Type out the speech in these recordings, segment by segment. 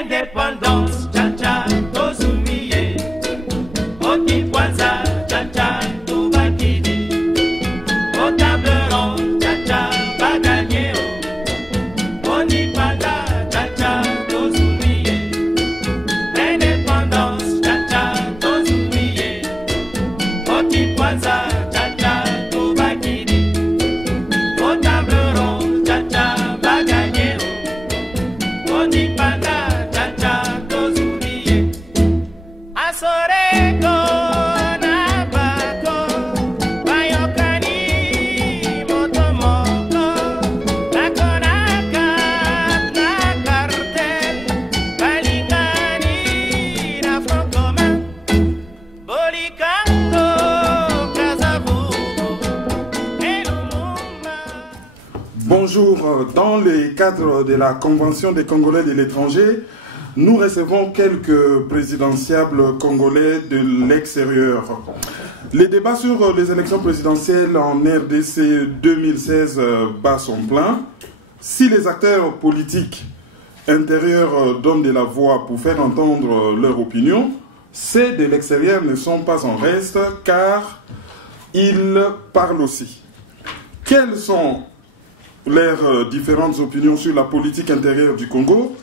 Indépendance, cha-cha, tozumiye. Oti kwanza, cha-cha, tubakidi. Au table ronde, cha-cha, baganye. Oni panda, cha-cha, tozumiye. Indépendance, cha-cha, tozumiye. Oti kwanza, cha-cha, tubakidi. Au table ronde, cha-cha, baganye. Oni panda. Bonjour, dans le cadre de la Convention des Congolais de l'étranger, nous recevons quelques présidentiables congolais de l'extérieur. Les débats sur les élections présidentielles en RDC 2016 bat son plein. Si les acteurs politiques intérieurs donnent de la voix pour faire entendre leur opinion, ceux de l'extérieur ne sont pas en reste car ils parlent aussi. Quelles sont leurs différentes opinions sur la politique intérieure du Congo?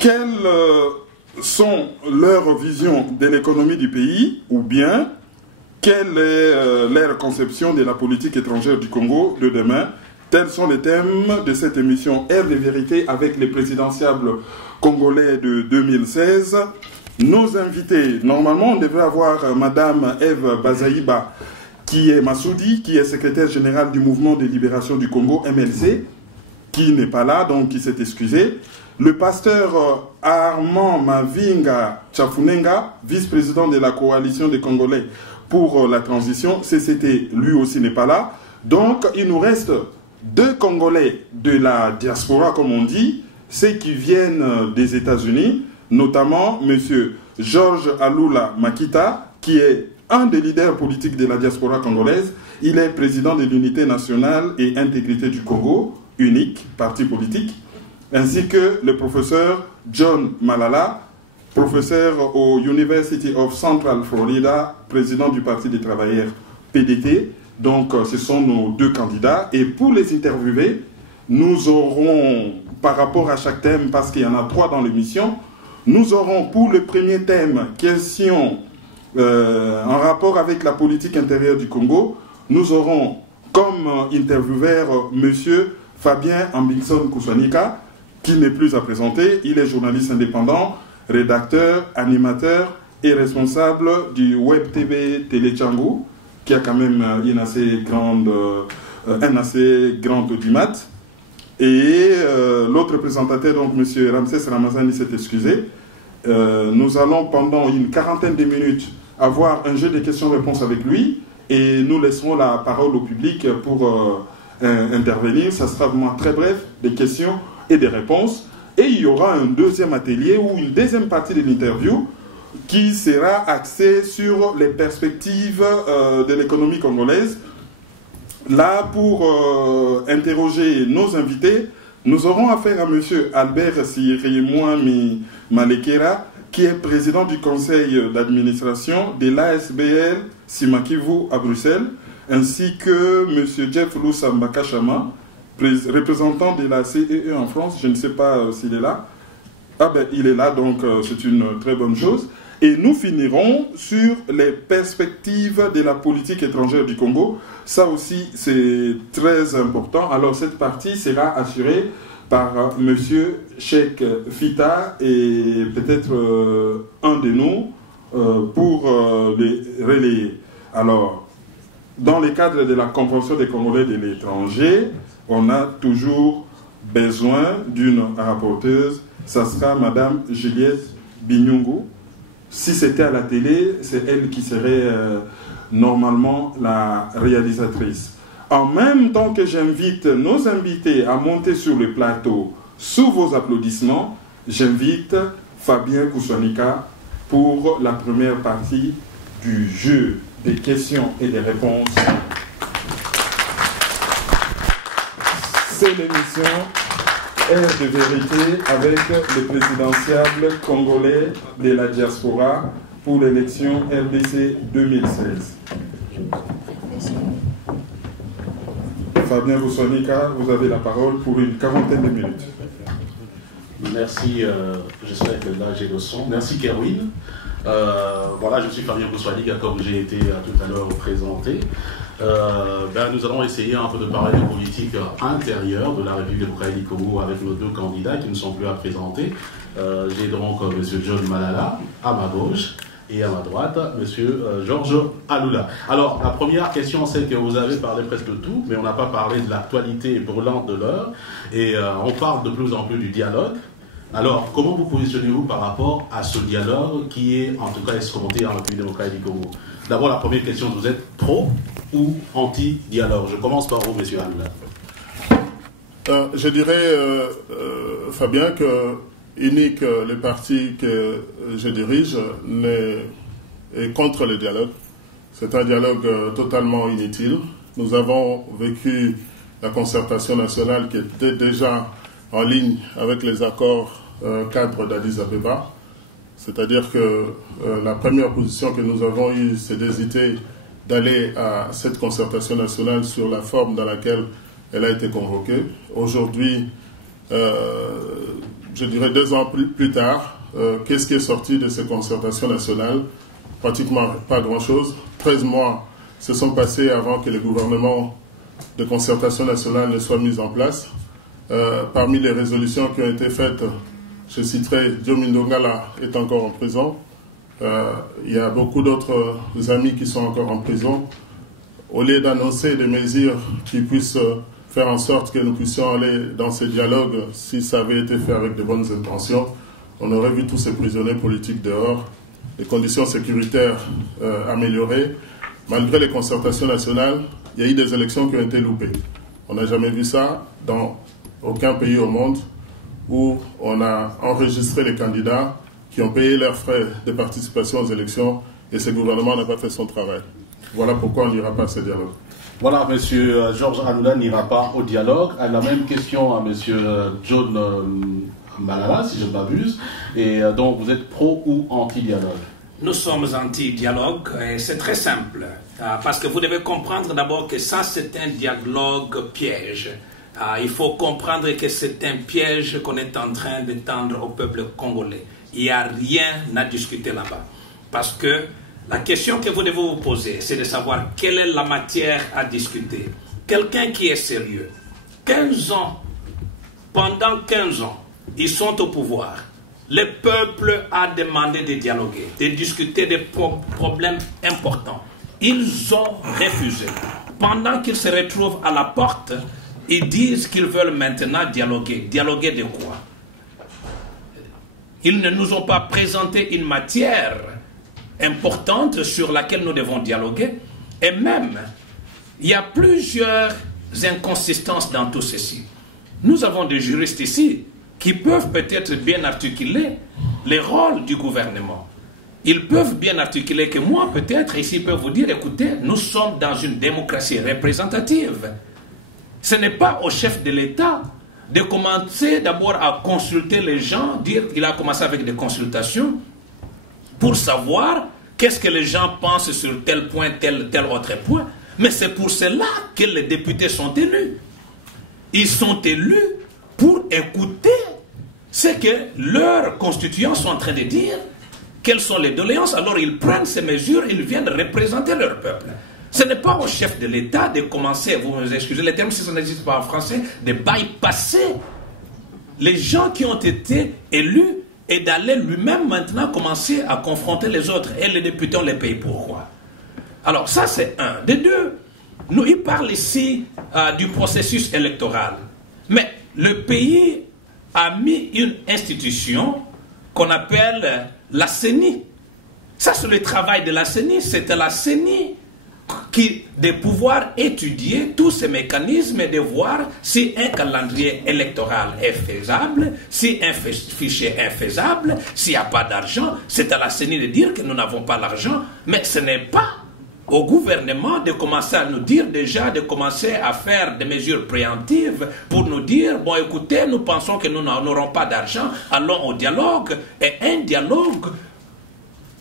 Quelles sont leurs visions de l'économie du pays? Ou bien, quelle est leur conception de la politique étrangère du Congo de demain? Tels sont les thèmes de cette émission Air de vérité avec les présidentiables congolais de 2016. Nos invités, normalement on devait avoir Madame Eve Bazaïba, qui est Massoudi, qui est secrétaire général du Mouvement de Libération du Congo, MLC, qui n'est pas là, donc qui s'est excusé. Le pasteur Armand Mavinga Tchafunenga, vice-président de la coalition des Congolais pour la transition, CCT, lui aussi n'est pas là. Donc il nous reste deux Congolais de la diaspora, comme on dit, ceux qui viennent des États-Unis, notamment M. Georges Alula Makita, qui est un des leaders politiques de la diaspora congolaise. Il est président de l'Unité nationale et intégrité du Congo, unique, parti politique, ainsi que le professeur John Malala, professeur au University of Central Florida, président du Parti des travailleurs PDT. Donc ce sont nos deux candidats. Et pour les interviewer, nous aurons, par rapport à chaque thème, parce qu'il y en a 3 dans l'émission, nous aurons pour le premier thème, question en rapport avec la politique intérieure du Congo, nous aurons comme intervieweur M. Fabien Ambinson Kouswanika, qui n'est plus à présenter. Il est journaliste indépendant, rédacteur, animateur et responsable du Web TV Télé Tchangou, qui a quand même un assez grand audimat. Et l'autre présentateur, donc M. Ramsès Ramazani, s'est excusé. Nous allons pendant une quarantaine de minutes avoir un jeu de questions-réponses avec lui et nous laisserons la parole au public pour intervenir. Ça sera vraiment très bref, des questions et des réponses. Et il y aura un deuxième atelier ou une deuxième partie de l'interview qui sera axée sur les perspectives de l'économie congolaise. Là, pour interroger nos invités, nous aurons affaire à M. Albert Sirimouami Malekera, qui est président du conseil d'administration de l'ASBL Simakivu à Bruxelles, ainsi que M. Jeff Lusambakashama, représentant de la CEE en France. Je ne sais pas s'il est là. Ah ben, il est là, donc c'est une très bonne chose. Et nous finirons sur les perspectives de la politique étrangère du Congo. Ça aussi, c'est très important. Alors, cette partie sera assurée par M. Cheikh Fita et peut-être un de nous pour les relayer. Alors, dans le cadre de la Convention des Congolais de l'étranger, on a toujours besoin d'une rapporteuse. Ça sera Mme Juliette Binyungu. Si c'était à la télé, c'est elle qui serait normalement la réalisatrice. En même temps que j'invite nos invités à monter sur le plateau sous vos applaudissements, j'invite Fabien Kouswanika pour la première partie du jeu des questions et des réponses. C'est l'émission Air de vérité avec le présidentiable congolais de la diaspora pour l'élection RDC 2016. Fabien Boussonika, vous avez la parole pour une quarantaine de minutes. Merci, j'espère que là j'ai le son. Merci Kerwin. Voilà, je suis Fabien Boussonika, comme j'ai été tout à l'heure présenté. Nous allons essayer un peu de parler de politique intérieure de la République démocratique du Congo avec nos deux candidats qui ne sont plus à présenter. J'ai donc M. John Malala à ma gauche et à ma droite, M. Georges Aloula. Alors, la première question, c'est que vous avez parlé presque de tout, mais on n'a pas parlé de l'actualité brûlante de l'heure. Et on parle de plus en plus du dialogue. Alors, comment vous positionnez-vous par rapport à ce dialogue qui est, en tout cas, escompté en République démocratique du Congo? D'abord, la première question, vous êtes pro ou anti-dialogue? Je commence par vous, M. Aloula. Je dirais, Fabien, que unique le parti que je dirige est contre le dialogue. C'est un dialogue totalement inutile. Nous avons vécu la concertation nationale qui était déjà en ligne avec les accords cadres d'Addis Abeba. C'est-à-dire que la première position que nous avons eue, c'est d'hésiter d'aller à cette concertation nationale sur la forme dans laquelle elle a été convoquée. Aujourd'hui, je dirais 2 ans plus tard, qu'est-ce qui est sorti de ces concertations nationales? Pratiquement pas grand-chose. 13 mois se sont passés avant que le gouvernement de concertation nationale ne soit mis en place. Parmi les résolutions qui ont été faites, je citerai Diomi Ndongala est encore en prison. Il y a beaucoup d'autres amis qui sont encore en prison. Au lieu d'annoncer des mesures qui puissent faire en sorte que nous puissions aller dans ces dialogues, si ça avait été fait avec de bonnes intentions, on aurait vu tous ces prisonniers politiques dehors, les conditions sécuritaires améliorées. Malgré les concertations nationales, il y a eu des élections qui ont été loupées. On n'a jamais vu ça dans aucun pays au monde où on a enregistré les candidats qui ont payé leurs frais de participation aux élections et ce gouvernement n'a pas fait son travail. Voilà pourquoi on n'ira pas à ce dialogue. Voilà, M. Georges Aloula n'ira pas au dialogue. La même question à M. John Malala, si je ne m'abuse. Et donc, vous êtes pro ou anti-dialogue? Nous sommes anti-dialogue et c'est très simple. Parce que vous devez comprendre d'abord que ça, c'est un dialogue piège. Il faut comprendre que c'est un piège qu'on est en train de tendre au peuple congolais. Il n'y a rien à discuter là-bas. Parce que la question que vous devez vous poser, c'est de savoir quelle est la matière à discuter. Quelqu'un qui est sérieux, 15 ans, pendant 15 ans, ils sont au pouvoir. Le peuple a demandé de dialoguer, de discuter des problèmes importants. Ils ont refusé. Pendant qu'ils se retrouvent à la porte, ils disent qu'ils veulent maintenant dialoguer. Dialoguer de quoi? Ils ne nous ont pas présenté une matière importante sur laquelle nous devons dialoguer. Et même, il y a plusieurs inconsistances dans tout ceci. Nous avons des juristes ici qui peuvent peut-être bien articuler les rôles du gouvernement. Ils peuvent bien articuler que moi, peut-être, ici, peuvent vous dire, écoutez, nous sommes dans une démocratie représentative. Ce n'est pas au chef de l'État de commencer d'abord à consulter les gens, dire qu'il a commencé avec des consultations pour savoir qu'est-ce que les gens pensent sur tel point, tel autre point. Mais c'est pour cela que les députés sont élus. Ils sont élus pour écouter ce que leurs constituants sont en train de dire, quelles sont les doléances. Alors ils prennent ces mesures, ils viennent représenter leur peuple. Ce n'est pas au chef de l'État de commencer, vous me excusez les termes si ça n'existe pas en français, de bypasser les gens qui ont été élus et d'aller lui-même maintenant commencer à confronter les autres. Et les députés, on les paye pourquoi? Alors ça c'est un. De deux, il parle ici du processus électoral. Mais le pays a mis une institution qu'on appelle la CENI. Ça c'est le travail de la CENI. C'était la CENI de pouvoir étudier tous ces mécanismes et de voir si un calendrier électoral est faisable, si un fichier est faisable, s'il n'y a pas d'argent. C'est à la CENI de dire que nous n'avons pas l'argent, mais ce n'est pas au gouvernement de commencer à nous dire déjà, de commencer à faire des mesures préemptives pour nous dire, bon écoutez, nous pensons que nous n'aurons pas d'argent, allons au dialogue. Et un dialogue,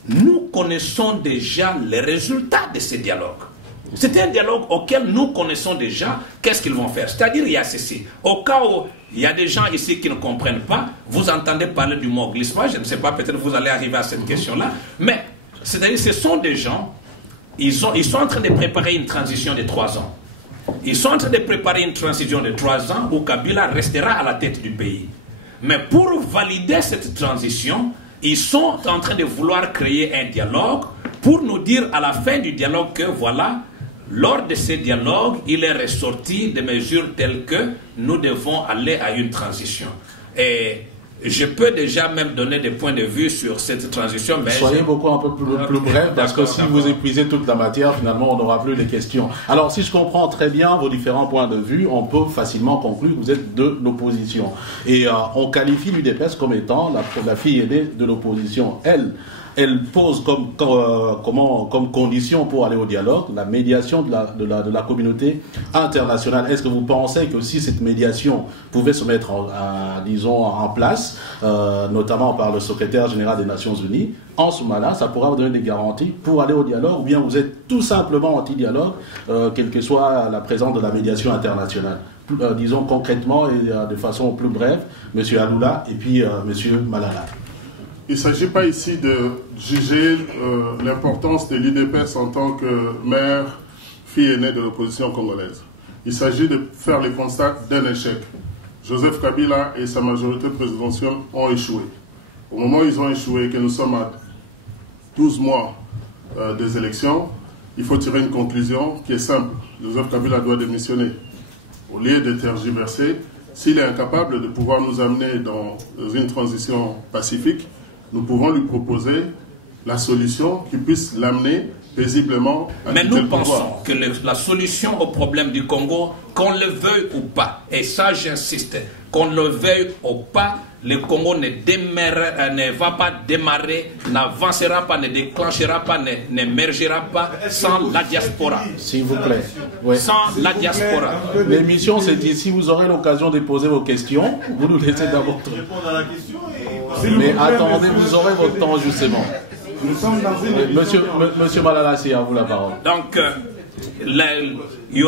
nous connaissons déjà les résultats de ces dialogues. C'est un dialogue auquel nous connaissons déjà qu'est-ce qu'ils vont faire. C'est-à-dire, il y a ceci. Au cas où il y a des gens ici qui ne comprennent pas, vous entendez parler du mot glissement, je ne sais pas, peut-être vous allez arriver à cette question-là, mais c'est-à-dire, ce sont des gens, ils sont en train de préparer une transition de 3 ans. Ils sont en train de préparer une transition de 3 ans où Kabila restera à la tête du pays. Mais pour valider cette transition, ils sont en train de vouloir créer un dialogue pour nous dire à la fin du dialogue que voilà, lors de ce dialogue, il est ressorti des mesures telles que nous devons aller à une transition. Et je peux déjà même donner des points de vue sur cette transition. Mais soyez beaucoup un peu plus bref, parce que si vous épuisez toute la matière, finalement, on n'aura plus les questions. Alors, si je comprends très bien vos différents points de vue, on peut facilement conclure que vous êtes de l'opposition. Et on qualifie l'UDPS comme étant la fille aînée de l'opposition. Elle pose comme condition pour aller au dialogue la médiation de la communauté internationale. Est-ce que vous pensez que si cette médiation pouvait se mettre en place, notamment par le secrétaire général des Nations Unies, en ce moment-là, ça pourra vous donner des garanties pour aller au dialogue, ou bien vous êtes tout simplement anti-dialogue, quelle que soit la présence de la médiation internationale? Disons concrètement et de façon plus brève, M. Aloula et puis M. Malala. Il ne s'agit pas ici de juger l'importance de l'UDPS en tant que mère, fille aînée de l'opposition congolaise. Il s'agit de faire le constat d'un échec. Joseph Kabila et sa majorité présidentielle ont échoué. Au moment où ils ont échoué, que nous sommes à 12 mois des élections, il faut tirer une conclusion qui est simple. Joseph Kabila doit démissionner. Au lieu de tergiverser, s'il est incapable de pouvoir nous amener dans une transition pacifique, nous pouvons lui proposer la solution qui puisse l'amener paisiblement à mais nous pensons que la solution au problème du Congo, qu'on le veuille ou pas, et ça j'insiste, qu'on le veuille ou pas, le Congo ne va pas démarrer, n'avancera pas, ne déclenchera pas, n'émergera pas sans la diaspora. S'il vous plaît. Oui. Sans la diaspora. L'émission, c'est dit, si vous aurez l'occasion de poser vos questions, vous nous laissez d'abord répondre à la question. Mais attendez, vous aurez votre temps justement. Monsieur Malala, c'est à vous la parole. Donc, il n'y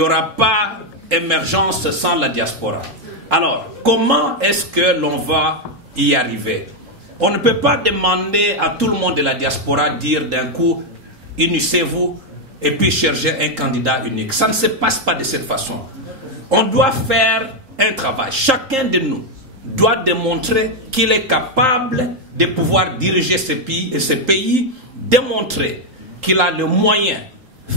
aura pas émergence sans la diaspora. Alors, comment est-ce que l'on va y arriver? On ne peut pas demander à tout le monde de la diaspora de dire d'un coup, unissez-vous et puis chercher un candidat unique. Ça ne se passe pas de cette façon. On doit faire un travail. Chacun de nous doit démontrer qu'il est capable de pouvoir diriger ce pays, démontrer qu'il a le moyen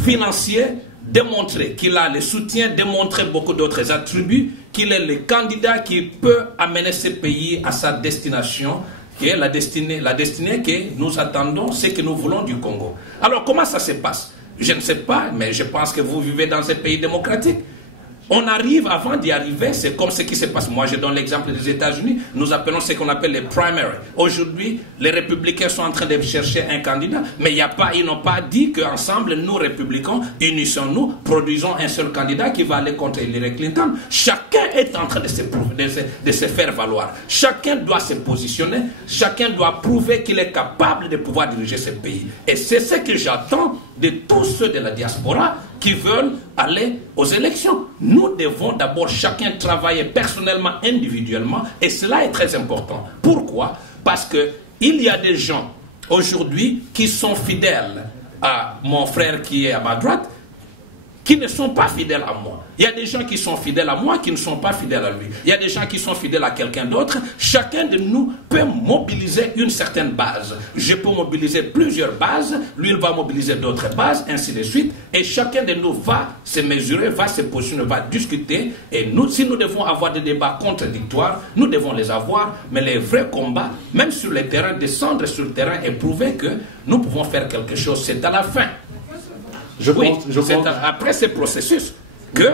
financier, démontrer qu'il a le soutien, démontrer beaucoup d'autres attributs, qu'il est le candidat qui peut amener ce pays à sa destination, qui est la destinée que nous attendons, ce que nous voulons du Congo. Alors comment ça se passe? Je ne sais pas, mais je pense que vous vivez dans un pays démocratique. On arrive, avant d'y arriver, c'est comme ce qui se passe. Moi, je donne l'exemple des États-Unis. Nous appelons ce qu'on appelle les primaries. Aujourd'hui, les républicains sont en train de chercher un candidat, mais ils n'ont pas dit qu'ensemble, nous, républicains, unissons-nous, produisons un seul candidat qui va aller contre Hillary Clinton. Chacun est en train de se faire valoir. Chacun doit se positionner. Chacun doit prouver qu'il est capable de pouvoir diriger ce pays. Et c'est ce que j'attends de tous ceux de la diaspora qui veulent aller aux élections. Nous devons d'abord chacun travailler personnellement, individuellement, et cela est très important. Pourquoi? Parce qu'il y a des gens aujourd'hui qui sont fidèles à mon frère qui est à ma droite, qui ne sont pas fidèles à moi. Il y a des gens qui sont fidèles à moi, qui ne sont pas fidèles à lui. Il y a des gens qui sont fidèles à quelqu'un d'autre. Chacun de nous peut mobiliser une certaine base. Je peux mobiliser plusieurs bases, lui il va mobiliser d'autres bases, ainsi de suite. Et chacun de nous va se mesurer, va se positionner, va discuter. Et nous, si nous devons avoir des débats contradictoires, nous devons les avoir. Mais les vrais combats, même sur le terrain, descendre sur le terrain et prouver que nous pouvons faire quelque chose, c'est à la fin. Après ce processus que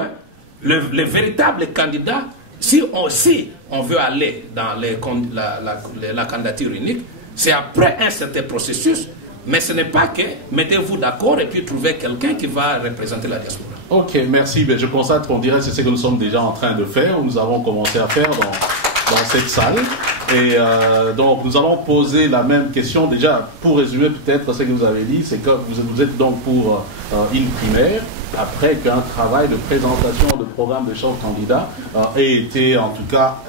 le véritable candidat, si on veut aller dans la candidature unique, c'est après un certain processus Mais ce n'est pas que mettez-vous d'accord et puis trouvez quelqu'un qui va représenter la diaspora. Ok, merci. Ben, je constate qu'on dirait que c'est ce que nous sommes déjà en train de faire. Nous avons commencé à faire dans cette salle. Et donc, nous allons poser la même question. Déjà, pour résumer peut-être ce que vous avez dit, c'est que vous êtes donc pour une primaire, après qu'un travail de présentation de programme de chaque candidat ait été en tout cas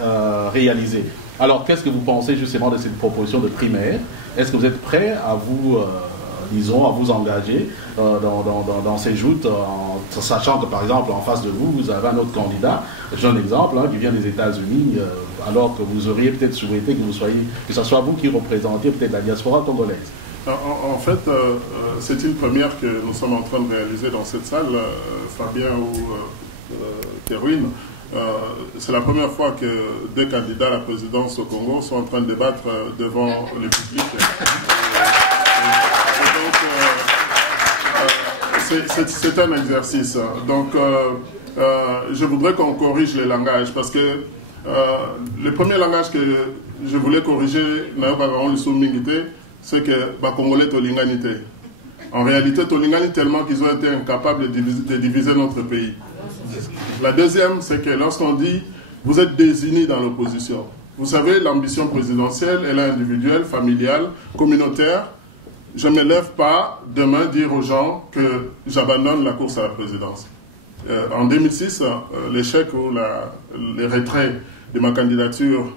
réalisé. Alors, qu'est-ce que vous pensez justement de cette proposition de primaire? Est-ce que vous êtes prêt à vous, disons, à vous engager dans ces joutes, en sachant que, par exemple, en face de vous, vous avez un autre candidat, j'ai un exemple, qui vient des États-Unis, alors que vous auriez peut-être souhaité que ce soit vous qui représentiez peut-être la diaspora congolaise? En fait, c'est une première que nous sommes en train de réaliser dans cette salle, Fabien ou Terwin. C'est la première fois que deux candidats à la présidence au Congo sont en train de débattre devant le public. C'est un exercice. Donc, je voudrais qu'on corrige les langages parce que le premier langage que je voulais corriger, c'est que Congolais Tolinganité. En réalité, Tolinganité tellement qu'ils ont été incapables de diviser notre pays. La deuxième, c'est que lorsqu'on dit vous êtes désunis dans l'opposition, vous savez, l'ambition présidentielle, elle est individuelle, familiale, communautaire. Je ne me lève pas demain dire aux gens que j'abandonne la course à la présidence. En 2006, l'échec ou les retraits de ma candidature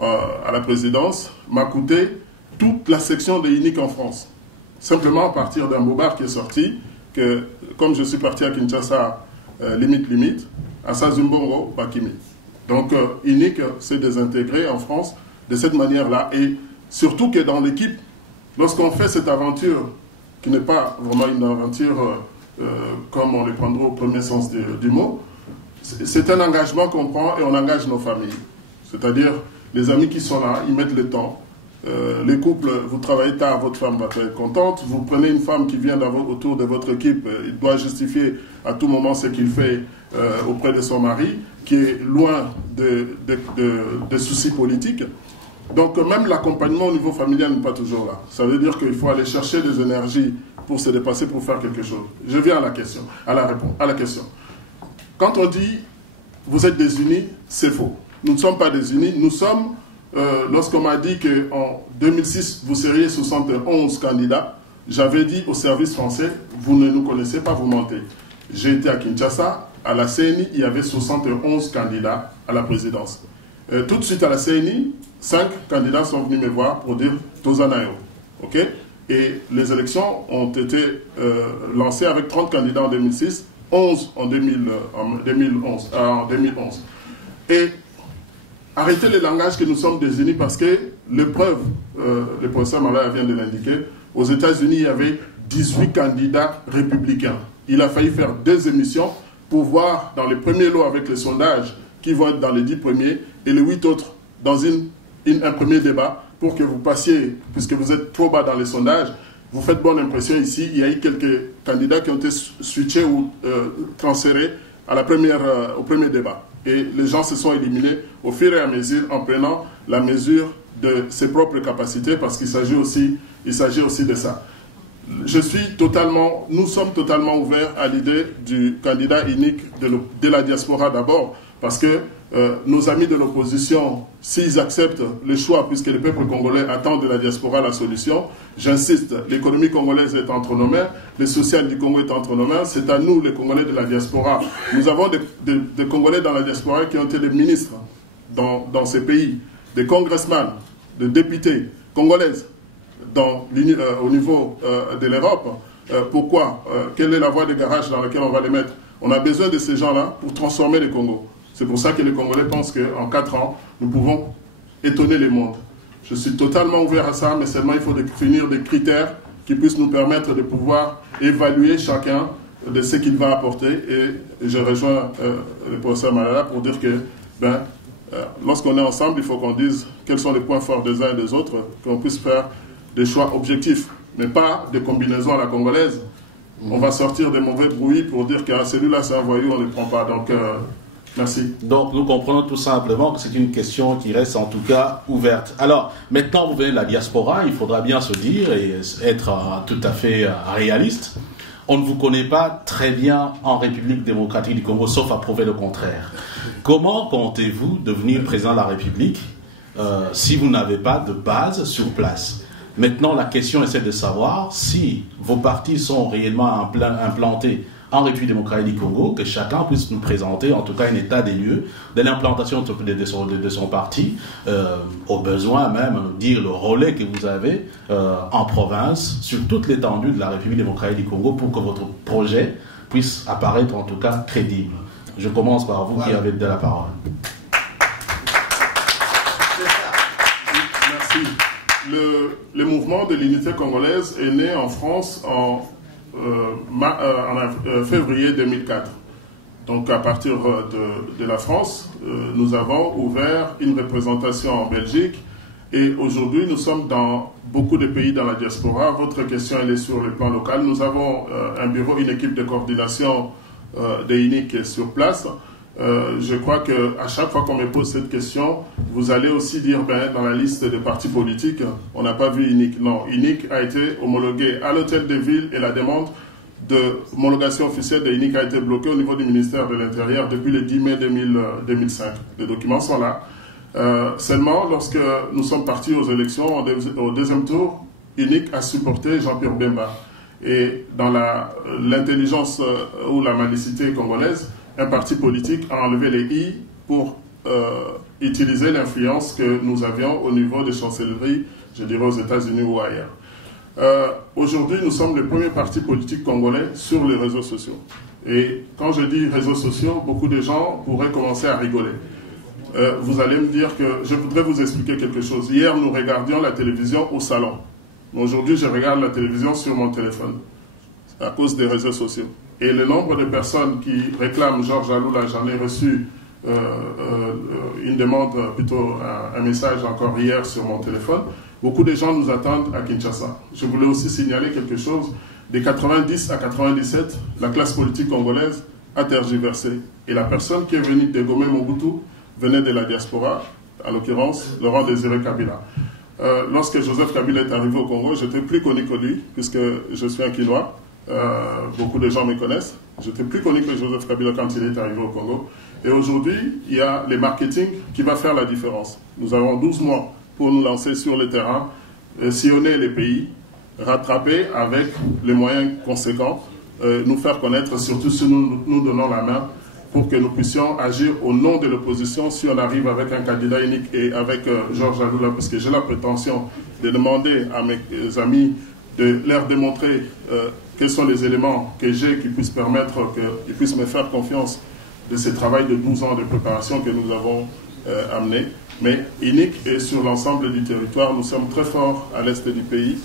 à la présidence m'a coûté toute la section de INIC en France. Simplement à partir d'un bobard qui est sorti, que comme je suis parti à Kinshasa, limite, à Sazumbongo, Bakimi. Donc, INIC s'est désintégré en France de cette manière-là. Et surtout que dans l'équipe, lorsqu'on fait cette aventure, qui n'est pas vraiment une aventure comme on le prendra au premier sens du mot, c'est un engagement qu'on prend et on engage nos familles. C'est-à-dire, les amis qui sont là, ils mettent le temps. Les couples, vous travaillez tard, votre femme va être contente. Vous prenez une femme qui vient autour de votre équipe, il doit justifier à tout moment ce qu'il fait auprès de son mari, qui est loin de soucis politiques. Donc même l'accompagnement au niveau familial n'est pas toujours là. Ça veut dire qu'il faut aller chercher des énergies pour se dépasser, pour faire quelque chose. Je viens à la question, à la question. Quand on dit vous êtes désunis, c'est faux. Nous ne sommes pas désunis, nous sommes... lorsqu'on m'a dit qu'en 2006, vous seriez 71 candidats, j'avais dit au service français, vous ne nous connaissez pas, vous mentez. J'ai été à Kinshasa, à la CNI, il y avait 71 candidats à la présidence. Tout de suite à la CNI, 5 candidats sont venus me voir pour dire Tozanayo. Okay? Et les élections ont été lancées avec 30 candidats en 2006, 11 en 2011. Et arrêtez le langage que nous sommes désunis parce que l'épreuve, le professeur Malaya vient de l'indiquer, aux États-Unis, il y avait 18 candidats républicains. Il a failli faire 2 émissions pour voir dans les premiers lots avec les sondages qui vont être dans les 10 premiers et les 8 autres dans un premier débat pour que vous passiez, puisque vous êtes trop bas dans les sondages, vous faites bonne impression ici. Il y a eu quelques candidats qui ont été switchés ou transférés au premier débat. Et les gens se sont éliminés au fur et à mesure en prenant la mesure de ses propres capacités parce qu'il s'agit aussi de ça. Nous sommes totalement ouverts à l'idée du candidat unique de la diaspora d'abord parce que nos amis de l'opposition, s'ils acceptent le choix, puisque le peuple congolais attend de la diaspora la solution, j'insiste, l'économie congolaise est entre nos mains, le social du Congo est entre nos mains, c'est à nous, les Congolais de la diaspora. Nous avons des Congolais dans la diaspora qui ont été des ministres dans ces pays, des congressmen, des députés congolaises au niveau de l'Europe. Pourquoi? Quelle est la voie de garage dans laquelle on va les mettre? On a besoin de ces gens-là pour transformer le Congo. C'est pour ça que les Congolais pensent qu'en 4 ans, nous pouvons étonner le monde. Je suis totalement ouvert à ça, mais seulement il faut définir des critères qui puissent nous permettre de pouvoir évaluer chacun de ce qu'il va apporter. Et je rejoins le professeur Malala pour dire que lorsqu'on est ensemble, il faut qu'on dise quels sont les points forts des uns et des autres, qu'on puisse faire des choix objectifs, mais pas des combinaisons à la congolaise. On va sortir des mauvais bruits pour dire que celui-là c'est un voyou, on ne le prend pas. Donc Merci. Donc nous comprenons tout simplement que c'est une question qui reste en tout cas ouverte. Alors maintenant vous venez de la diaspora, il faudra bien se dire et être tout à fait réaliste. On ne vous connaît pas très bien en République démocratique du Congo, sauf à prouver le contraire. Comment comptez-vous devenir président de la République si vous n'avez pas de base sur place? Maintenant, la question est de savoir si vos partis sont réellement implantés en République démocratique du Congo, que chacun puisse nous présenter en tout cas un état des lieux de l'implantation de son parti, au besoin même dire le relais que vous avez en province sur toute l'étendue de la République démocratique du Congo pour que votre projet puisse apparaître en tout cas crédible. Je commence par vous qui avez de la parole. Merci. Le mouvement de l'unité congolaise est né en France en février 2004. Donc à partir de la France, nous avons ouvert une représentation en Belgique et aujourd'hui nous sommes dans beaucoup de pays dans la diaspora. Votre question elle est sur le plan local. Nous avons un bureau, une équipe de coordination de INIC sur place. Je crois qu'à chaque fois qu'on me pose cette question, vous allez aussi dire, dans la liste des partis politiques, on n'a pas vu INIC. Non, INIC a été homologué à l'hôtel de ville et la demande d'homologation officielle de INIC a été bloquée au niveau du ministère de l'Intérieur depuis le 10 mai 2005. Les documents sont là. Seulement, lorsque nous sommes partis aux élections, au deuxième tour, INIC a supporté Jean-Pierre Bemba. Et dans l'intelligence ou la malicité congolaise, un parti politique a enlevé les I pour utiliser l'influence que nous avions au niveau des chancelleries, je dirais aux États-Unis ou ailleurs. Aujourd'hui, nous sommes le premier parti politique congolais sur les réseaux sociaux. Et quand je dis réseaux sociaux, beaucoup de gens pourraient commencer à rigoler. Vous allez me dire que je voudrais vous expliquer quelque chose. Hier, nous regardions la télévision au salon. Aujourd'hui, je regarde la télévision sur mon téléphone à cause des réseaux sociaux. Et le nombre de personnes qui réclament Georges Aloula, j'en ai reçu une demande, plutôt un message encore hier sur mon téléphone. Beaucoup de gens nous attendent à Kinshasa. Je voulais aussi signaler quelque chose. De 90 à 97, la classe politique congolaise a tergiversé. Et la personne qui est venue dégommer Mobutu venait de la diaspora, en l'occurrence Laurent Désiré Kabila. Lorsque Joseph Kabila est arrivé au Congo, j'étais plus connu que lui, puisque je suis un Quinois. Beaucoup de gens me connaissent. J'étais plus connu que Joseph Kabila quand il est arrivé au Congo. Et aujourd'hui, il y a le marketing qui va faire la différence. Nous avons 12 mois pour nous lancer sur le terrain, sillonner les pays, rattraper avec les moyens conséquents, nous faire connaître, surtout si nous donnons la main, pour que nous puissions agir au nom de l'opposition si on arrive avec un candidat unique et avec Georges Aloula, parce que j'ai la prétention de demander à mes amis de leur démontrer quels sont les éléments que j'ai qui puissent permettre qu'ils puissent me faire confiance de ce travail de 12 ans de préparation que nous avons amené. Mais INIC est sur l'ensemble du territoire. Nous sommes très forts à l'est du pays,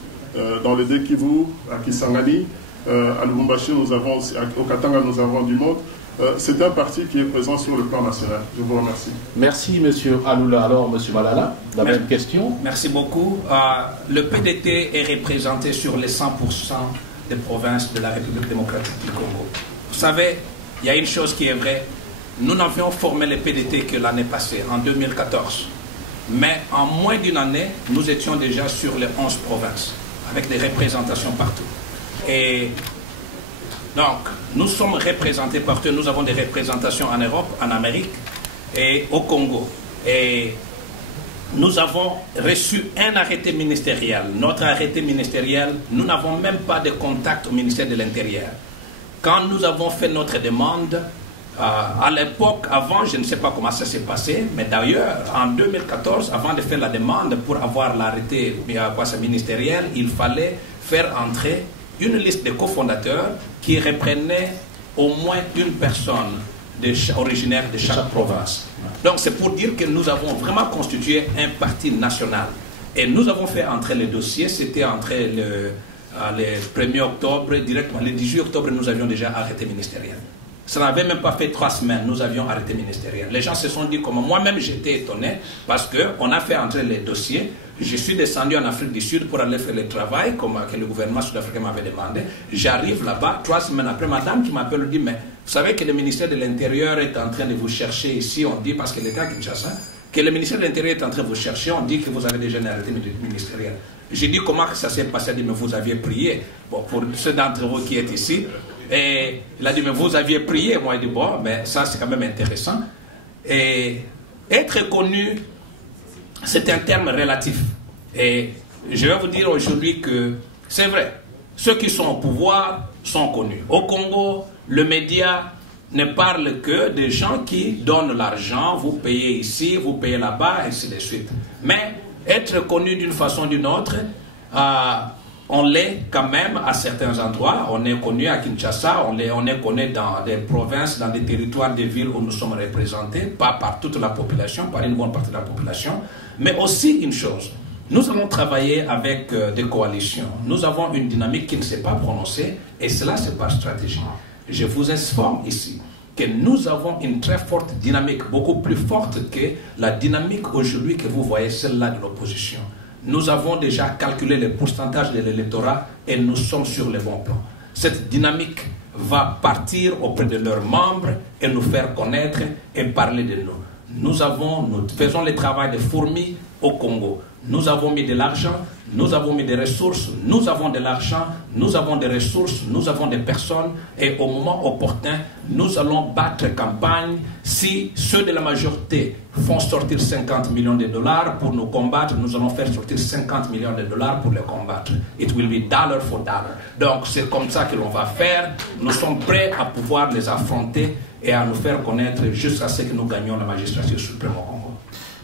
dans le Kivu, à Kisangani, à Lubumbashi, nous avons aussi, au Katanga, nous avons du monde. C'est un parti qui est présent sur le plan national. Je vous remercie. Merci, M. Aloula. Alors, M. Malala, la même question. Merci beaucoup. Le PDT est représenté sur les 100% des provinces de la République démocratique du Congo. Vous savez, il y a une chose qui est vraie. Nous n'avions formé le PDT que l'année passée, en 2014. Mais en moins d'une année, nous étions déjà sur les 11 provinces, avec des représentations partout. Et donc, nous sommes représentés partout. Nous avons des représentations en Europe, en Amérique et au Congo. Et nous avons reçu un arrêté ministériel. Notre arrêté ministériel, nous n'avons même pas de contact au ministère de l'Intérieur. Quand nous avons fait notre demande, à l'époque, avant, je ne sais pas comment ça s'est passé, mais d'ailleurs, en 2014, avant de faire la demande pour avoir l'arrêté ministériel, il fallait faire entrer une liste de cofondateurs qui reprenait au moins une personne originaire de chaque province. Donc c'est pour dire que nous avons vraiment constitué un parti national. Et nous avons fait entrer les dossiers, c'était entré le 1er octobre, directement le 18 octobre, nous avions déjà arrêté ministériel. Ça n'avait même pas fait 3 semaines, nous avions arrêté ministériel. Les gens se sont dit comment, moi-même j'étais étonné parce qu'on a fait entrer les dossiers. Je suis descendu en Afrique du Sud pour aller faire le travail comme que le gouvernement sud-africain m'avait demandé. J'arrive là-bas, 3 semaines après, madame qui m'appelle dit, mais vous savez que le ministère de l'Intérieur est en train de vous chercher ici, on dit, parce qu'elle était à Kinshasa, que le ministère de l'Intérieur est en train de vous chercher, on dit que vous avez déjà une arrêté ministériel. J'ai dit comment ça s'est passé, elle dit, mais vous aviez prié. Bon, pour ceux d'entre vous qui êtes ici, et il a dit, mais vous aviez prié. Moi, il dit, bon, mais ça c'est quand même intéressant. Et être connu, c'est un terme relatif. Et je vais vous dire aujourd'hui que c'est vrai, ceux qui sont au pouvoir sont connus. Au Congo, le média ne parle que des gens qui donnent l'argent, vous payez ici, vous payez là-bas, ainsi de suite. Mais être connu d'une façon ou d'une autre, on l'est quand même à certains endroits. On est connu à Kinshasa, on est connu dans des provinces, dans des territoires, des villes où nous sommes représentés, pas par toute la population, par une bonne partie de la population, mais aussi une chose. Nous allons travailler avec des coalitions. Nous avons une dynamique qui ne s'est pas prononcée, et cela c'est par stratégie. Je vous informe ici que nous avons une très forte dynamique, beaucoup plus forte que la dynamique aujourd'hui que vous voyez, celle-là de l'opposition. Nous avons déjà calculé le pourcentage de l'électorat et nous sommes sur le bon plan. Cette dynamique va partir auprès de leurs membres et nous faire connaître et parler de nous. Nous faisons le travail de fourmis au Congo. Nous avons mis de l'argent, nous avons mis des ressources, nous avons de l'argent, nous avons des ressources, nous avons des personnes et au moment opportun, nous allons battre campagne. Si ceux de la majorité font sortir 50 millions de dollars pour nous combattre, nous allons faire sortir 50 millions de dollars pour les combattre. It will be dollar for dollar. Donc c'est comme ça que l'on va faire. Nous sommes prêts à pouvoir les affronter et à nous faire connaître jusqu'à ce que nous gagnions la magistrature suprême au Congo.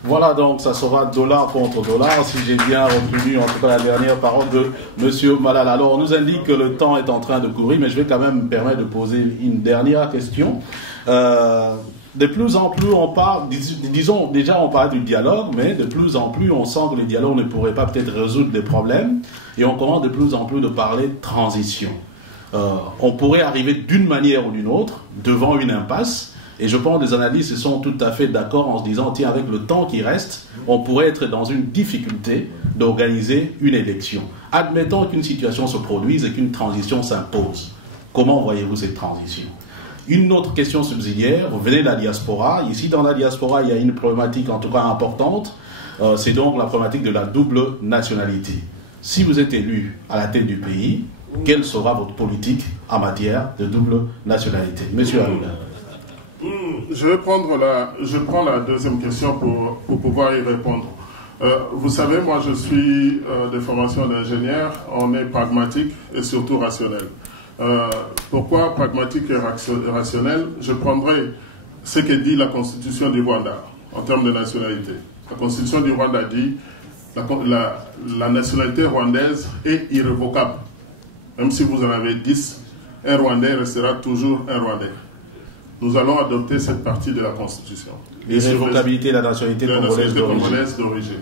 Voilà, donc ça sera dollar contre dollar, si j'ai bien retenu en tout cas la dernière parole de M. Malala. Alors on nous indique que le temps est en train de courir, mais je vais quand même me permettre de poser une dernière question. De plus en plus on parle, disons déjà on parle du dialogue, mais de plus en plus on sent que le dialogue ne pourrait pas peut-être résoudre des problèmes, et on commence de plus en plus de parler de transition. On pourrait arriver d'une manière ou d'une autre devant une impasse. Et je pense que les analystes sont tout à fait d'accord en se disant, tiens, avec le temps qui reste, on pourrait être dans une difficulté d'organiser une élection. Admettons qu'une situation se produise et qu'une transition s'impose. Comment voyez-vous cette transition? Une autre question subsidiaire, vous venez de la diaspora. Ici, dans la diaspora, il y a une problématique en tout cas importante. C'est donc la problématique de la double nationalité. Si vous êtes élu à la tête du pays, quelle sera votre politique en matière de double nationalité? Monsieur Aloula. Je prends la deuxième question pour pouvoir y répondre. Vous savez, moi je suis de formation d'ingénieur, on est pragmatique et surtout rationnel. Pourquoi pragmatique et rationnel? Je prendrai ce que dit la Constitution du Rwanda en termes de nationalité. La Constitution du Rwanda dit la nationalité rwandaise est irrévocable. Même si vous en avez 10, un Rwandais restera toujours un Rwandais. Nous allons adopter cette partie de la Constitution. L'irrévocabilité de la nationalité congolaise d'origine.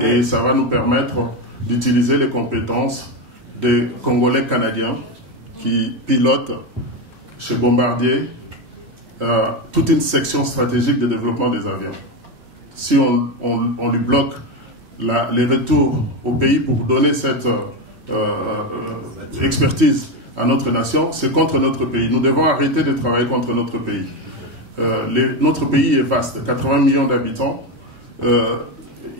Et ça va nous permettre d'utiliser les compétences des Congolais canadiens qui pilotent chez Bombardier toute une section stratégique de développement des avions. Si on lui bloque les retours au pays pour donner cette expertise à notre nation, c'est contre notre pays. Nous devons arrêter de travailler contre notre pays. Notre pays est vaste, 80 millions d'habitants.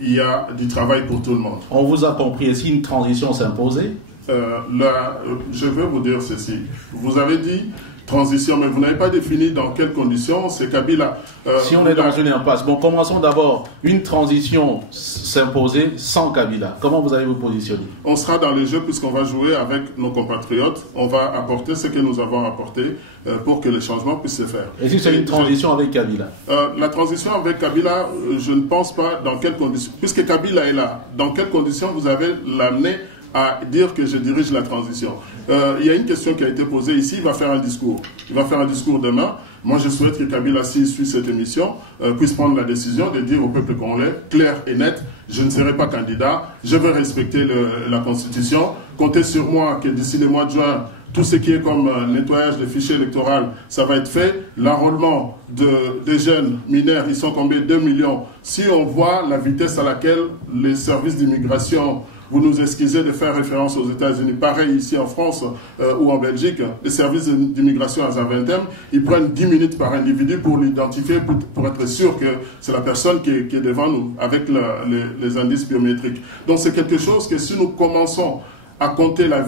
Il y a du travail pour tout le monde. On vous a compris. Est-ce qu'une transition s'imposait? Je veux vous dire ceci. Vous avez dit transition, mais vous n'avez pas défini dans quelles conditions. C'est Kabila. Si on est dans une impasse, bon, commençons d'abord. Une transition s'imposer sans Kabila. Comment vous allez vous positionner? On sera dans les jeux puisqu'on va jouer avec nos compatriotes. On va apporter ce que nous avons apporté pour que les changements puissent se faire. Et si c'est une transition avec Kabila? La transition avec Kabila, je ne pense pas dans quelles conditions. Puisque Kabila est là, dans quelles conditions vous avez l'amené à dire que je dirige la transition? Il y a une question qui a été posée ici, il va faire un discours. Il va faire un discours demain. Moi, je souhaite que Kabila, s'il suit cette émission, puisse prendre la décision de dire au peuple congolais, clair et net, je ne serai pas candidat, je vais respecter la Constitution. Comptez sur moi que d'ici le mois de juin, tout ce qui est comme nettoyage des fichiers électoraux, ça va être fait. L'enrôlement des jeunes mineurs, ils sont combien? 2 millions. Si on voit la vitesse à laquelle les services d'immigration, vous nous excusez de faire référence aux États-Unis, pareil ici en France ou en Belgique, les services d'immigration à Zaventem, ils prennent 10 minutes par individu pour l'identifier, pour être sûr que c'est la personne qui est devant nous, avec les indices biométriques. Donc c'est quelque chose que si nous commençons à compter la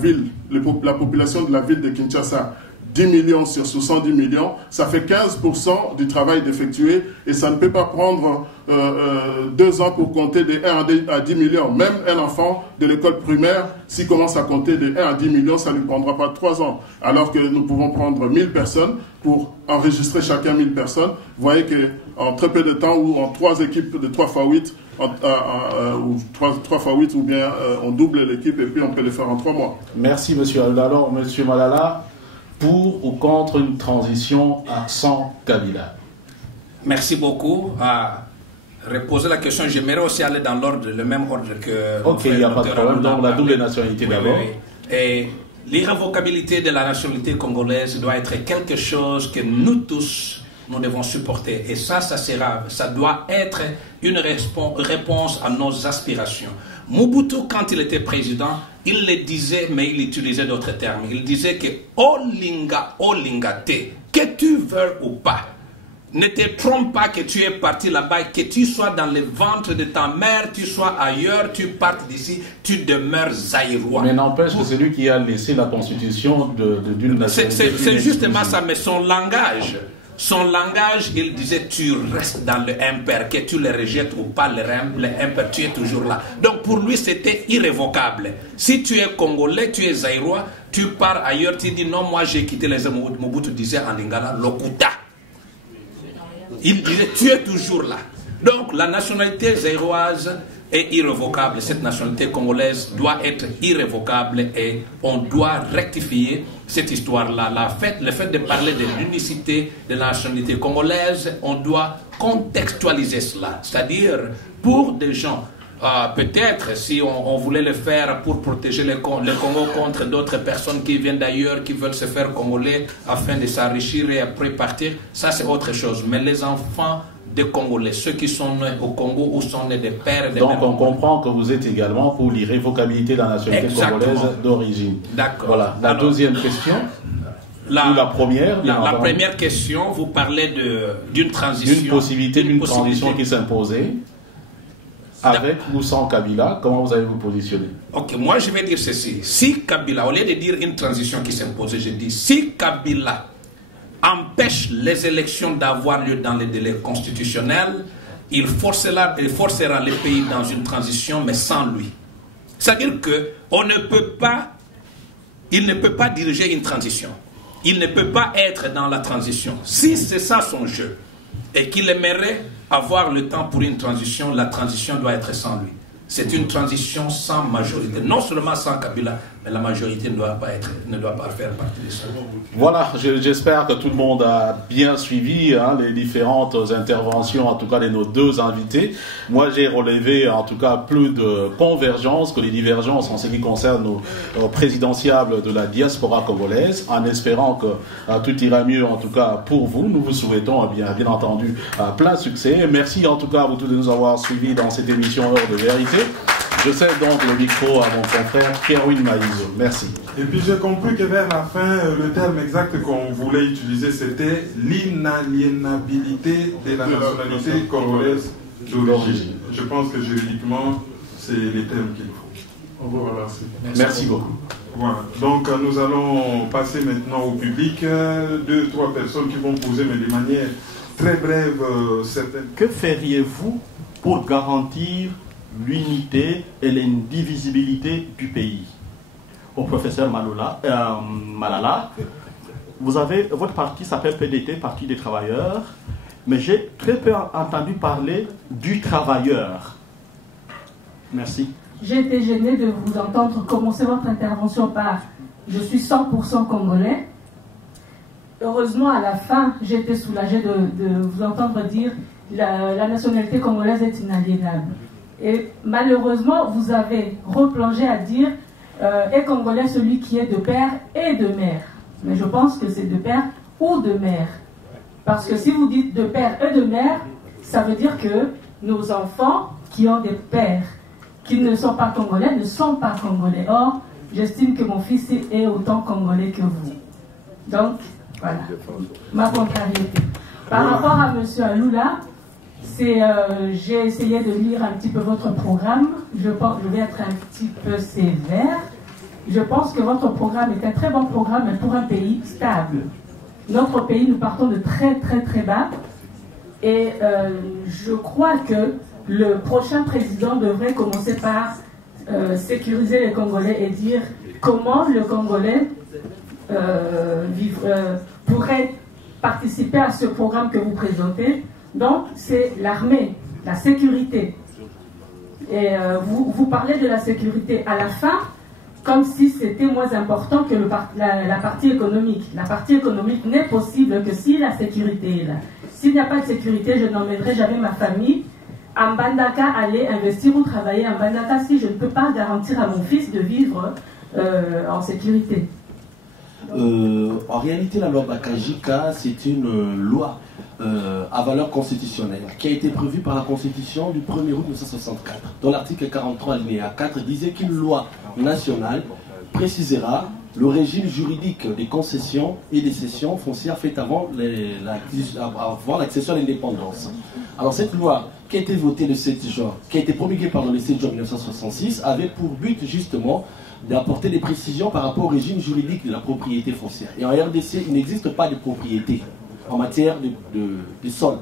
population de la ville de Kinshasa, 10 millions sur 70 millions, ça fait 15% du travail d'effectuer et ça ne peut pas prendre 2 ans pour compter de 1 à 10 millions. Même un enfant de l'école primaire, s'il commence à compter de 1 à 10 millions, ça ne lui prendra pas 3 ans. Alors que nous pouvons prendre 1000 personnes pour enregistrer chacun 1000 personnes. Vous voyez qu'en très peu de temps, ou en 3 équipes de 3 x 8, ou 3 x 8, ou bien on double l'équipe et puis on peut le faire en 3 mois. Merci, monsieur Alda. Alors, monsieur Malala, pour ou contre une transition sans Kabila? Merci beaucoup. Reposer la question, j'aimerais aussi aller dans l'ordre, le même ordre que... Ok, il n'y a pas de problème. Donc la double nationalité d'abord. Oui. Et l'irrévocabilité de la nationalité congolaise doit être quelque chose que nous tous, nous devons supporter. Et ça doit être une réponse à nos aspirations. Mobutu, quand il était président, il le disait, mais il utilisait d'autres termes. Il disait que Olinga, Olinga te, que tu veux ou pas, ne te trompe pas que tu es parti là-bas, que tu sois dans le ventre de ta mère, tu sois ailleurs, tu partes d'ici, tu demeures zaïrois. Mais n'empêche que c'est lui qui a laissé la constitution d'une nationalité. C'est justement ça, mais son langage, il disait tu restes dans le impère, que tu le rejettes ou pas le impère, tu es toujours là. Donc pour lui c'était irrévocable. Si tu es congolais, tu es zaïrois, tu pars ailleurs, tu dis non, moi j'ai quitté les hommes. Mobutu disait en lingala, lokuta. Il disait tu es toujours là. Donc la nationalité zaïroise est irrévocable. Cette nationalité congolaise doit être irrévocable et on doit rectifier cette histoire-là. Le fait de parler de l'unicité de la nationalité congolaise, on doit contextualiser cela. C'est-à-dire, pour des gens, peut-être si on voulait le faire pour protéger le Congo contre d'autres personnes qui viennent d'ailleurs, qui veulent se faire congolais afin de s'enrichir et après partir, ça c'est autre chose. Mais les enfants des Congolais, ceux qui sont nés au Congo ou sont nés des pères et des mères. Donc on comprend que vous êtes également pour l'irrévocabilité de la nationalité congolaise d'origine. D'accord. Voilà. La deuxième question, ou la première. La première question, vous parlez d'une transition. D'une possibilité d'une transition qui s'imposait. Avec ou sans Kabila, comment vous allez vous positionner? Ok, moi je vais dire ceci. Si Kabila, au lieu de dire une transition qui s'imposait, je dis si Kabila empêche les élections d'avoir lieu dans les délais constitutionnels, il forcera le pays dans une transition, mais sans lui. C'est-à-dire qu'il ne peut pas diriger une transition. Il ne peut pas être dans la transition. Si c'est ça son jeu, et qu'il aimerait avoir le temps pour une transition, la transition doit être sans lui. C'est une transition sans majorité. Non seulement sans Kabila, mais la majorité ne doit pas faire partie de ça. Voilà, j'espère que tout le monde a bien suivi les différentes interventions, en tout cas de nos deux invités. Moi, j'ai relevé en tout cas plus de convergences que les divergences en ce qui concerne nos présidentiables de la diaspora congolaise, en espérant que tout ira mieux, en tout cas pour vous. Nous vous souhaitons bien entendu plein succès. Merci en tout cas à vous tous de nous avoir suivis dans cette émission Heure de Vérité. Je cède donc le micro à mon confrère Kerwin Maïzo. Merci. Et puis j'ai compris que vers la fin, le terme exact qu'on voulait utiliser, c'était l'inaliénabilité de la nationalité congolaise d'origine. Je pense que juridiquement, c'est les termes qu'il faut. Voilà, merci beaucoup. Voilà. Donc nous allons passer maintenant au public. 2-3 personnes qui vont poser, mais de manière très brève, certaines. Que feriez-vous pour garantir l'unité et l'indivisibilité du pays? Au professeur Malala, votre parti s'appelle PDT, Parti des travailleurs, mais j'ai très peu entendu parler du travailleur. Merci. J'ai été gênée de vous entendre commencer votre intervention par « Je suis 100% congolais ». Heureusement, à la fin, j'ai été soulagée de vous entendre dire « La nationalité congolaise est inaliénable ». Et malheureusement, vous avez replongé à dire est congolais celui qui est de père et de mère. Mais je pense que c'est de père ou de mère. Parce que si vous dites de père et de mère, ça veut dire que nos enfants qui ont des pères qui ne sont pas congolais ne sont pas congolais. Or, j'estime que mon fils est autant congolais que vous. Donc, voilà, ma contrariété. Par rapport à M. Aloula, j'ai essayé de lire un petit peu votre programme. Je vais être un petit peu sévère. Je pense que votre programme est un très bon programme pour un pays stable. Notre pays, nous partons de très très très bas. Et je crois que le prochain président devrait commencer par sécuriser les Congolais et dire comment le Congolais pourrait participer à ce programme que vous présentez. Donc, c'est l'armée, la sécurité. Et vous parlez de la sécurité à la fin, comme si c'était moins important que la partie économique. La partie économique n'est possible que si la sécurité est là. S'il n'y a pas de sécurité, je n'emmènerai jamais ma famille à Mbandaka aller investir ou travailler à Mbandaka si je ne peux pas garantir à mon fils de vivre en sécurité. En réalité, la loi Bakajika, c'est une loi à valeur constitutionnelle qui a été prévue par la Constitution du 1er août 1964, dont l'article 43 alinéa 4 disait qu'une loi nationale précisera le régime juridique des concessions et des cessions foncières faites avant l'accession à l'indépendance. Alors cette loi qui a été votée le 7 juin, qui a été promulguée le 7 juin 1966, avait pour but justement d'apporter des précisions par rapport au régime juridique de la propriété foncière. Et en RDC, il n'existe pas de propriété en matière de sol.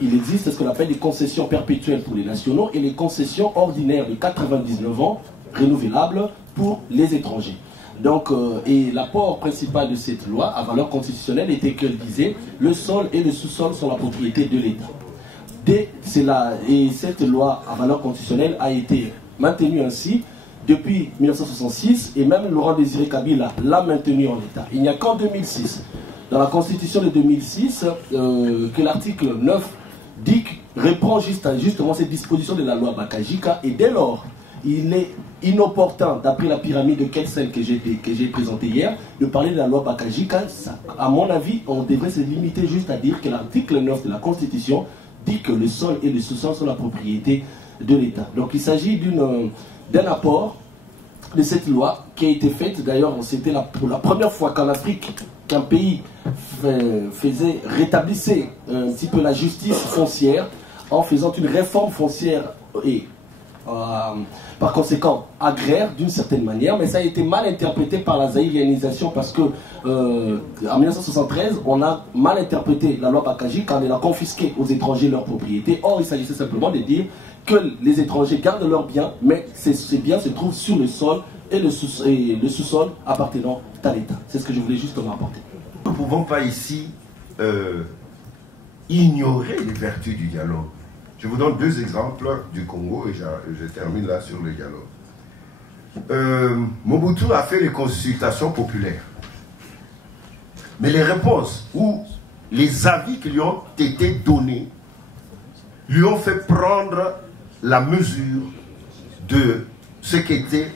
Il existe ce qu'on appelle des concessions perpétuelles pour les nationaux et les concessions ordinaires de 99 ans renouvelables pour les étrangers. Donc, et l'apport principal de cette loi à valeur constitutionnelle était qu'elle disait le sol et le sous-sol sont la propriété de l'État. Et cette loi à valeur constitutionnelle a été maintenue ainsi depuis 1966 et même Laurent Désiré Kabila l'a maintenue en l'état. Il n'y a qu'en 2006, dans la constitution de 2006, que l'article 9 reprend justement cette disposition de la loi Bakajika et dès lors, il est inopportun, d'après la pyramide de Kelsen que j'ai présentée hier, de parler de la loi Bakajika. À mon avis, on devrait se limiter juste à dire que l'article 9 de la Constitution dit que le sol et le sous-sol sont la propriété de l'État. Donc il s'agit d'un apport de cette loi qui a été faite, d'ailleurs c'était pour la première fois qu'en Afrique, qu'un pays rétablissait un petit peu la justice foncière en faisant une réforme foncière et par conséquent agraire d'une certaine manière, mais ça a été mal interprété par la zaïrianisation parce que en 1973 on a mal interprété la loi Bakajika quand elle a confisqué aux étrangers leurs propriétés. Or il s'agissait simplement de dire que les étrangers gardent leurs biens, mais ces biens se trouvent sur le sol et le sous-sol appartenant à l'État. C'est ce que je voulais justement apporter. Nous ne pouvons pas ici ignorer les vertus du dialogue. Je vous donne deux exemples du Congo et je termine là sur le dialogue. Mobutu a fait les consultations populaires. Mais les réponses ou les avis qui lui ont été donnés lui ont fait prendre la mesure de ce qu'était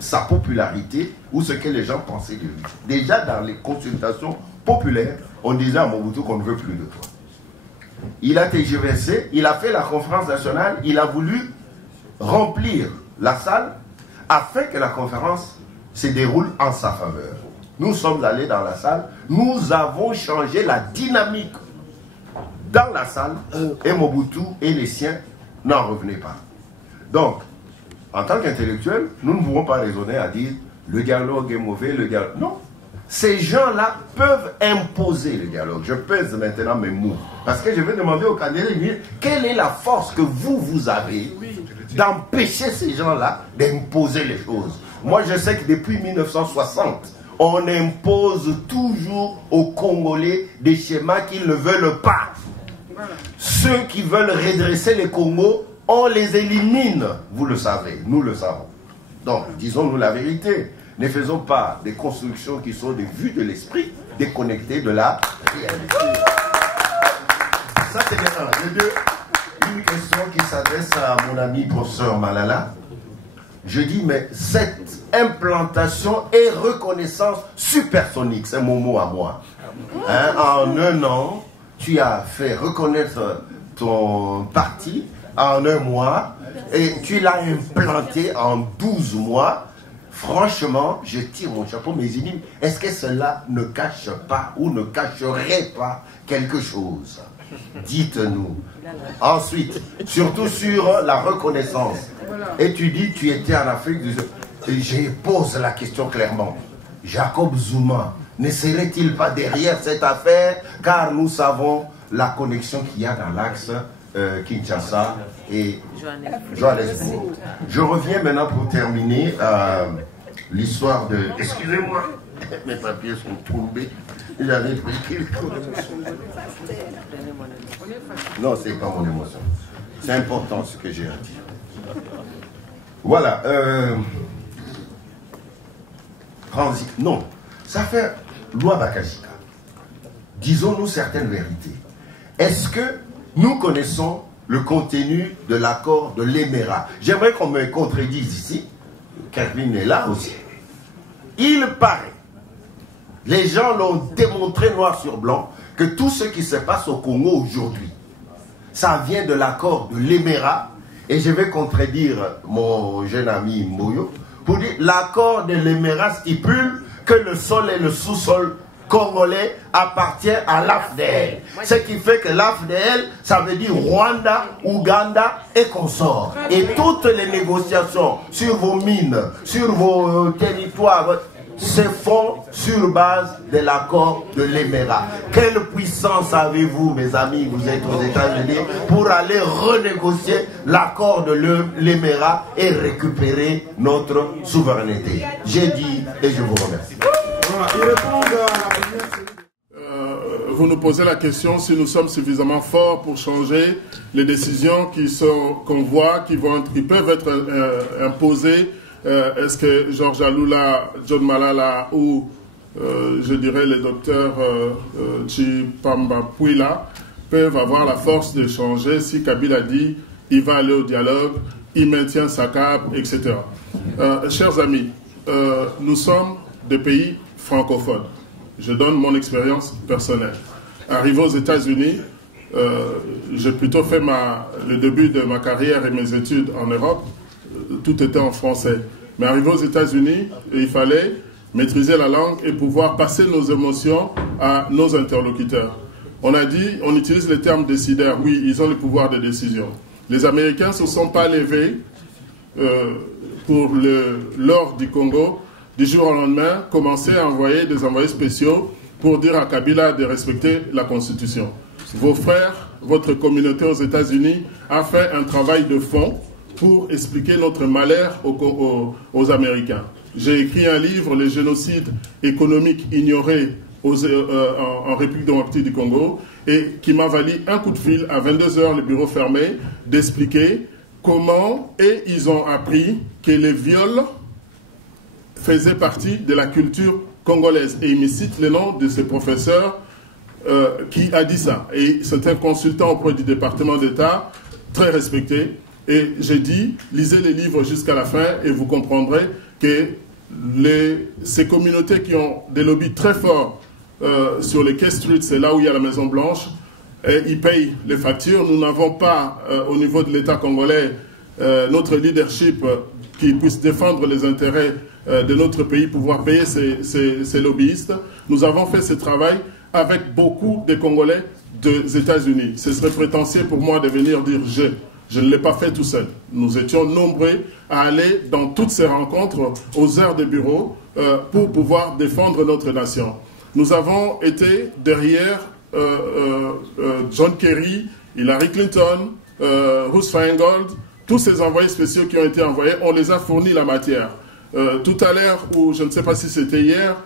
sa popularité ou ce que les gens pensaient de lui. Déjà dans les consultations populaires, on disait à Mobutu qu'on ne veut plus de toi. Il a tergiversé, il a fait la conférence nationale, il a voulu remplir la salle afin que la conférence se déroule en sa faveur. Nous sommes allés dans la salle, nous avons changé la dynamique dans la salle et Mobutu et les siens n'en revenaient pas. Donc, en tant qu'intellectuels, nous ne pouvons pas raisonner à dire le dialogue est mauvais, le dialogue... Non. Ces gens-là peuvent imposer le dialogue. Je pèse maintenant mes mots. Parce que je vais demander au candidat, quelle est la force que vous avez d'empêcher ces gens-là d'imposer les choses. Moi, je sais que depuis 1960, on impose toujours aux Congolais des schémas qu'ils ne veulent pas. Ceux qui veulent redresser les Congos, on les élimine. Vous le savez, nous le savons. Donc, disons-nous la vérité. Ne faisons pas des constructions qui sont des vues de l'esprit, déconnectées de la réalité. Ça, c'est bien. De deux, une question qui s'adresse à mon ami professeur Malala. Je dis, mais cette implantation et reconnaissance supersonique, c'est mon mot à moi. Hein, en un an, tu as fait reconnaître ton parti en un mois et tu l'as implanté en 12 mois. Franchement, je tire mon chapeau, mais je dis, est-ce que cela ne cache pas ou ne cacherait pas quelque chose? Dites-nous. Ensuite, surtout sur la reconnaissance. Et tu dis, tu étais en Afrique du Sud. Je pose la question clairement. Jacob Zuma ne serait-il pas derrière cette affaire? Car nous savons la connexion qu'il y a dans l'axe Kinshasa et Johannesburg. Je reviens maintenant pour terminer l'histoire de... Excusez-moi, mes papiers sont tombés. J'avais pris quelque chose. Non, c'est pas mon émotion. C'est important ce que j'ai à dire. Voilà. Non, ça fait loi Bakajika. Disons-nous certaines vérités. Est-ce que nous connaissons le contenu de l'accord de l'Éméra? J'aimerais qu'on me contredise ici. Kathleen est là aussi. Il paraît, les gens l'ont démontré noir sur blanc, que tout ce qui se passe au Congo aujourd'hui, ça vient de l'accord de l'Éméra. Et je vais contredire mon jeune ami Moyo pour dire l'accord de l'Éméra stipule que le sol et le sous-sol congolais appartient à l'AFDL. Ce qui fait que l'AFDL, ça veut dire Rwanda, Ouganda et consorts. Et toutes les négociations sur vos mines, sur vos territoires, se font sur base de l'accord de l'Éméra. Quelle puissance avez-vous, mes amis, vous êtes aux États-Unis, pour aller renégocier l'accord de l'Éméra et récupérer notre souveraineté? J'ai dit et je vous remercie. Vous nous posez la question si nous sommes suffisamment forts pour changer les décisions qu'on voit, qui peuvent être imposées. Est-ce que Georges Alula, John Malala ou je dirais les docteurs Chipamba Puila peuvent avoir la force de changer si Kabila dit il va aller au dialogue, il maintient sa cape, etc. Chers amis, nous sommes des pays francophones. Je donne mon expérience personnelle. Arrivé aux États-Unis, j'ai plutôt fait le début de ma carrière et mes études en Europe. Tout était en français. Mais arrivé aux États-Unis, il fallait maîtriser la langue et pouvoir passer nos émotions à nos interlocuteurs. On a dit, on utilise le terme décideur. Oui, ils ont le pouvoir de décision. Les Américains ne se sont pas levés pour l'or du Congo. Du jour au lendemain, commencer à envoyer des envoyés spéciaux pour dire à Kabila de respecter la Constitution. Vos frères, votre communauté aux États-Unis a fait un travail de fond pour expliquer notre malheur aux Américains. J'ai écrit un livre, Les génocides économiques ignorés en République démocratique du Congo, et qui m'a valu un coup de fil à 22h, le bureau fermé, d'expliquer comment ils ont appris que les viols faisaient partie de la culture congolaise. Et il me cite le nom de ce professeur qui a dit ça. Et c'est un consultant auprès du département d'État, très respecté. Et j'ai dit, lisez les livres jusqu'à la fin et vous comprendrez que ces communautés qui ont des lobbies très forts sur les K Street, c'est là où il y a la Maison Blanche, et ils payent les factures. Nous n'avons pas, au niveau de l'État congolais, notre leadership qui puisse défendre les intérêts de notre pays, pouvoir payer ces lobbyistes. Nous avons fait ce travail avec beaucoup de Congolais des États-Unis. Ce serait prétentieux pour moi de venir dire je ne l'ai pas fait tout seul. Nous étions nombreux à aller dans toutes ces rencontres aux heures de bureau pour pouvoir défendre notre nation. Nous avons été derrière John Kerry, Hillary Clinton, Ruth Feingold, tous ces envoyés spéciaux qui ont été envoyés, on les a fournis la matière. Tout à l'heure, ou je ne sais pas si c'était hier,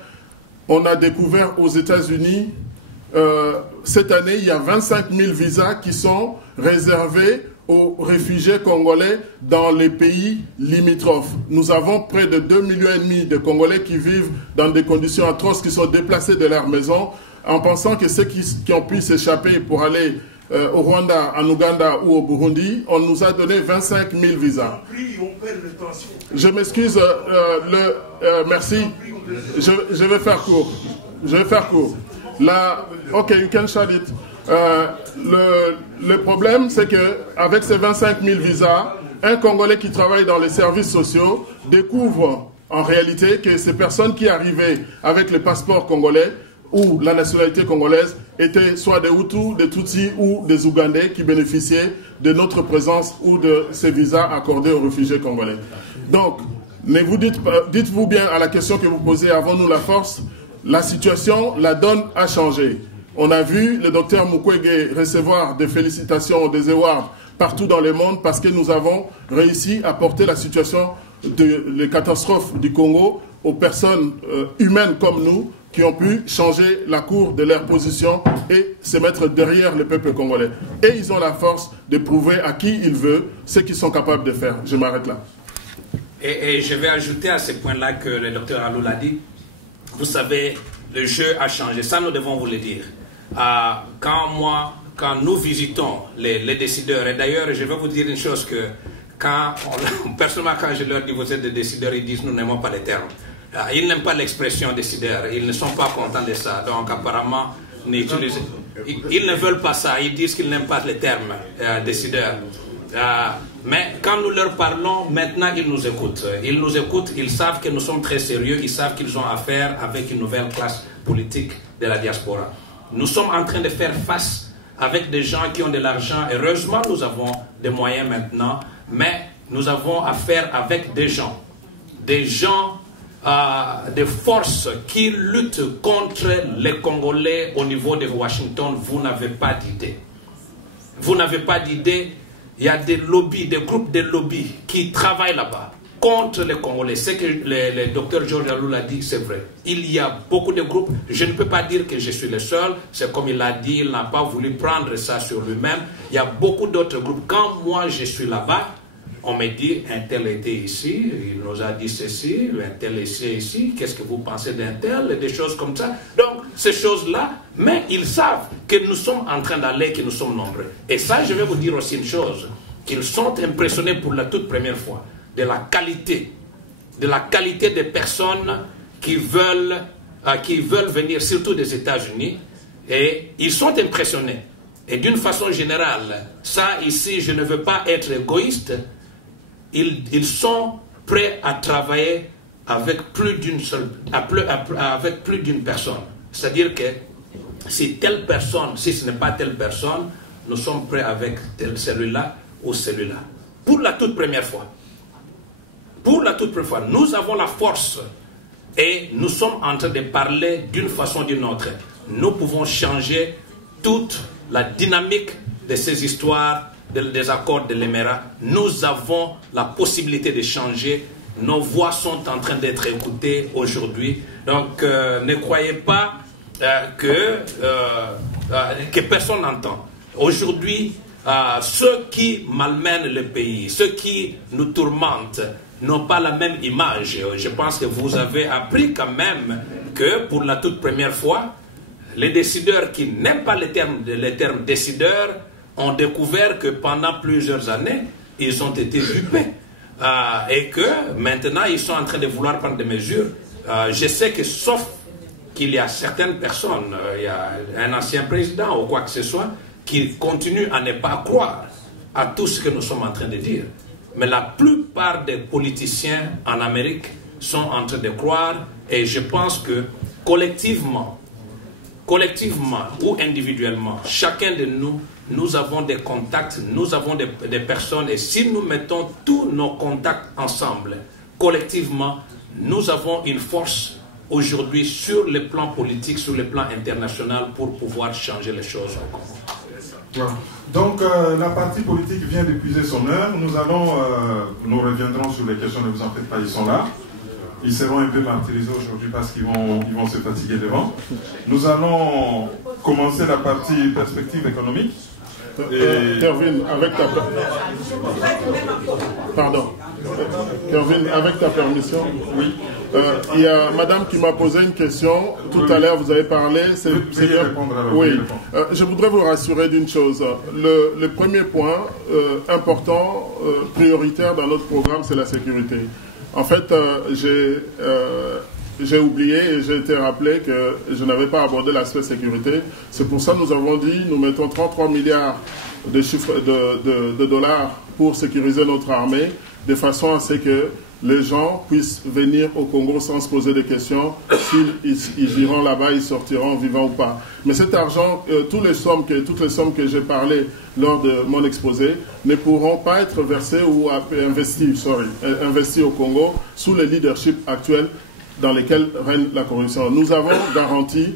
on a découvert aux États-Unis, cette année, il y a 25 000 visas qui sont réservés aux réfugiés congolais dans les pays limitrophes. Nous avons près de 2,5 millions de Congolais qui vivent dans des conditions atroces, qui sont déplacés de leur maison, en pensant que ceux qui ont pu s'échapper pour aller au Rwanda, en Ouganda ou au Burundi, on nous a donné 25 000 visas. Je m'excuse, merci. Je vais faire court. Ok, you can shut it. Le problème, c'est qu'avec ces 25 000 visas, un Congolais qui travaille dans les services sociaux découvre en réalité que ces personnes qui arrivaient avec le passeport congolais ou la nationalité congolaise étaient soit des Hutus, des Tutsis ou des Ougandais qui bénéficiaient de notre présence ou de ces visas accordés aux réfugiés congolais. Donc, dites-vous bien à la question que vous posez, avons-nous la force? La situation, la donne a changé. On a vu le docteur Mukwege recevoir des félicitations, des awards partout dans le monde parce que nous avons réussi à porter la situation de catastrophe du Congo aux personnes humaines comme nous qui ont pu changer la cour de leur position et se mettre derrière le peuple congolais. Et ils ont la force de prouver à qui ils veulent ce qu'ils sont capables de faire. Je m'arrête là. Et je vais ajouter à ce point-là que le docteur Alou l'a dit. Vous savez, le jeu a changé. Ça, nous devons vous le dire. Quand nous visitons les décideurs, et d'ailleurs, je vais vous dire une chose que personnellement, quand je leur dis vous êtes des décideurs, ils disent nous n'aimons pas les termes. Ils n'aiment pas l'expression décideur, ils ne sont pas contents de ça. Donc apparemment, ils ne veulent pas ça, ils disent qu'ils n'aiment pas les termes décideur. Mais quand nous leur parlons, maintenant ils nous écoutent. Ils nous écoutent, ils savent que nous sommes très sérieux, ils savent qu'ils ont affaire avec une nouvelle classe politique de la diaspora. Nous sommes en train de faire face avec des gens qui ont de l'argent. Heureusement, nous avons des moyens maintenant, mais nous avons affaire avec des gens des forces qui luttent contre les Congolais au niveau de Washington. Vous n'avez pas d'idée. Vous n'avez pas d'idée. Il y a des lobbies, des groupes de lobbies qui travaillent là-bas contre les Congolais. C'est que le docteur Georges Alou l'a dit, c'est vrai. Il y a beaucoup de groupes. Je ne peux pas dire que je suis le seul. C'est comme il l'a dit, il n'a pas voulu prendre ça sur lui-même. Il y a beaucoup d'autres groupes. Quand moi je suis là-bas, on me dit, un tel était ici, il nous a dit ceci, un tel était ici, qu'est-ce que vous pensez d'un tel, des choses comme ça. Donc, ces choses-là, mais ils savent que nous sommes en train d'aller, que nous sommes nombreux. Et ça, je vais vous dire aussi une chose, qu'ils sont impressionnés pour la toute première fois de la qualité des personnes qui veulent venir, surtout des États-Unis, et ils sont impressionnés. Et d'une façon générale, ça ici, je ne veux pas être égoïste, ils sont prêts à travailler avec plus d'une personne. C'est-à-dire que si telle personne, si ce n'est pas telle personne, nous sommes prêts avec celui-là ou celui-là. Pour la toute première fois. Pour la toute première fois, nous avons la force et nous sommes en train de parler d'une façon ou d'une autre. Nous pouvons changer toute la dynamique de ces histoires des accords de l'Émirat. Nous avons la possibilité de changer. Nos voix sont en train d'être écoutées aujourd'hui. Donc, ne croyez pas que personne n'entend. Aujourd'hui, ceux qui malmènent le pays, ceux qui nous tourmentent, n'ont pas la même image. Je pense que vous avez appris quand même que pour la toute première fois, les décideurs qui n'aiment pas les termes décideurs ont découvert que pendant plusieurs années, ils ont été dupés. Et que maintenant, ils sont en train de vouloir prendre des mesures. Je sais que sauf qu'il y a certaines personnes, il y a un ancien président ou quoi que ce soit, qui continuent à ne pas croire à tout ce que nous sommes en train de dire. Mais la plupart des politiciens en Amérique sont en train de croire, et je pense que collectivement ou individuellement, chacun de nous, nous avons des contacts, nous avons des personnes, et si nous mettons tous nos contacts ensemble, collectivement, nous avons une force aujourd'hui sur le plan politique, sur le plan international, pour pouvoir changer les choses au Congo. Donc la partie politique vient d'épuiser son heure. Nous reviendrons sur les questions, ne vous en faites pas, ils sont là. Ils seront un peu martyrisés aujourd'hui parce qu'ils vont se fatiguer devant. Nous allons commencer la partie perspective économique. Termine avec ta... Pardon. Kervin, avec ta permission. Oui. Il y a madame qui m'a posé une question. Tout à l'heure, vous avez parlé. Oui. Je voudrais vous rassurer d'une chose. Le premier point important, prioritaire dans notre programme, c'est la sécurité. En fait, j'ai oublié et j'ai été rappelé que je n'avais pas abordé l'aspect sécurité. C'est pour ça que nous avons dit, nous mettons 33 milliards de dollars pour sécuriser notre armée, de façon à ce que les gens puissent venir au Congo sans se poser des questions. S'ils iront là-bas, ils sortiront vivants ou pas. Mais cet argent, toutes les sommes que j'ai parlé lors de mon exposé ne pourront pas être versées ou investies au Congo sous le leadership actuel dans lesquels règne la corruption. Nous avons garanti,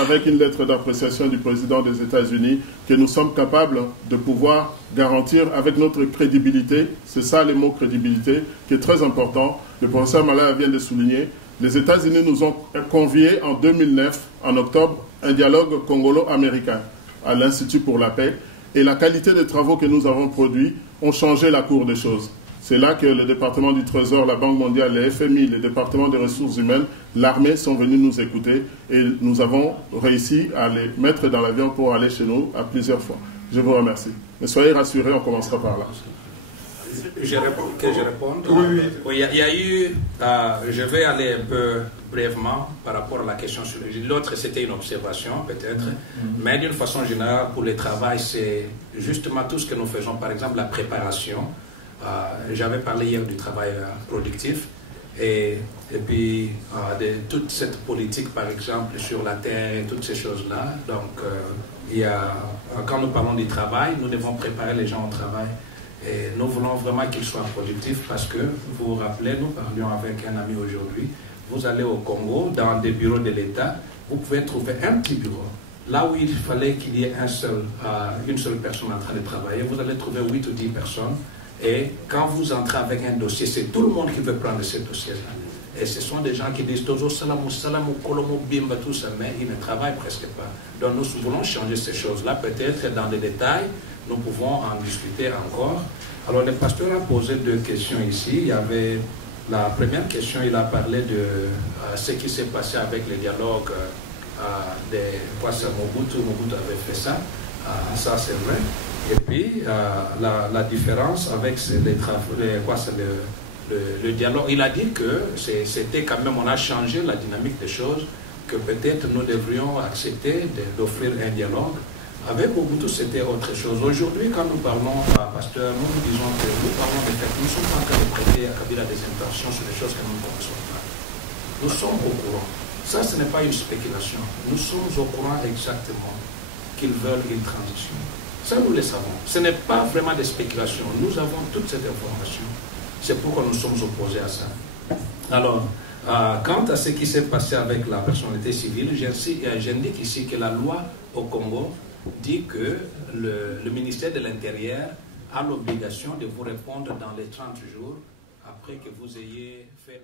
avec une lettre d'appréciation du président des États-Unis, que nous sommes capables de pouvoir garantir avec notre crédibilité, c'est ça le mot crédibilité, qui est très important. Le professeur Malala vient de souligner. Les États-Unis nous ont conviés en 2009, en octobre, un dialogue congolo-américain à l'Institut pour la paix. Et la qualité des travaux que nous avons produits ont changé la cour des choses. C'est là que le département du Trésor, la Banque mondiale, les FMI, le département des ressources humaines, l'armée sont venus nous écouter et nous avons réussi à les mettre dans l'avion pour aller chez nous à plusieurs fois. Je vous remercie. Mais soyez rassurés, on commencera par là. Je réponde. Oui. Il y a eu, je vais aller un peu brièvement par rapport à la question sur l'autre, c'était une observation peut-être, mais d'une façon générale, pour le travail, c'est justement tout ce que nous faisons, par exemple la préparation. J'avais parlé hier du travail productif et puis de toute cette politique, par exemple, sur la terre et toutes ces choses-là. Donc, quand nous parlons du travail, nous devons préparer les gens au travail. Et nous voulons vraiment qu'ils soient productifs parce que, vous vous rappelez, nous parlions avec un ami aujourd'hui, vous allez au Congo, dans des bureaux de l'État, vous pouvez trouver un petit bureau. Là où il fallait qu'il y ait une seule personne en train de travailler, vous allez trouver 8 ou 10 personnes. Et quand vous entrez avec un dossier, c'est tout le monde qui veut prendre ce dossier-là. Et ce sont des gens qui disent Tozo Salamou Salamou Kolomo Bimba, tout ça, mais ils ne travaillent presque pas. Donc nous voulons changer ces choses-là. Peut-être dans les détails, nous pouvons en discuter encore. Alors le pasteur a posé 2 questions ici. Il y avait la première question, il a parlé de ce qui s'est passé avec le dialogue de Mobutu. Mobutu avait fait ça. Ça c'est vrai. Et puis, la différence avec le dialogue, il a dit que c'était quand même, on a changé la dynamique des choses, que peut-être nous devrions accepter d'offrir un dialogue. Avec Mobutu, c'était autre chose. Aujourd'hui, quand nous parlons, pasteur, nous disons que nous parlons des faits. Nous ne sommes pas en train de prêter à Kabila des intentions sur des choses que nous ne connaissons pas. Nous sommes au courant. Ça, ce n'est pas une spéculation. Nous sommes au courant exactement qu'ils veulent une transition. Ça, nous le savons. Ce n'est pas vraiment des spéculations. Nous avons toute cette information. C'est pourquoi nous sommes opposés à ça. Alors, quant à ce qui s'est passé avec la personnalité civile, j'indique ici que la loi au Congo dit que le ministère de l'Intérieur a l'obligation de vous répondre dans les 30 jours après que vous ayez fait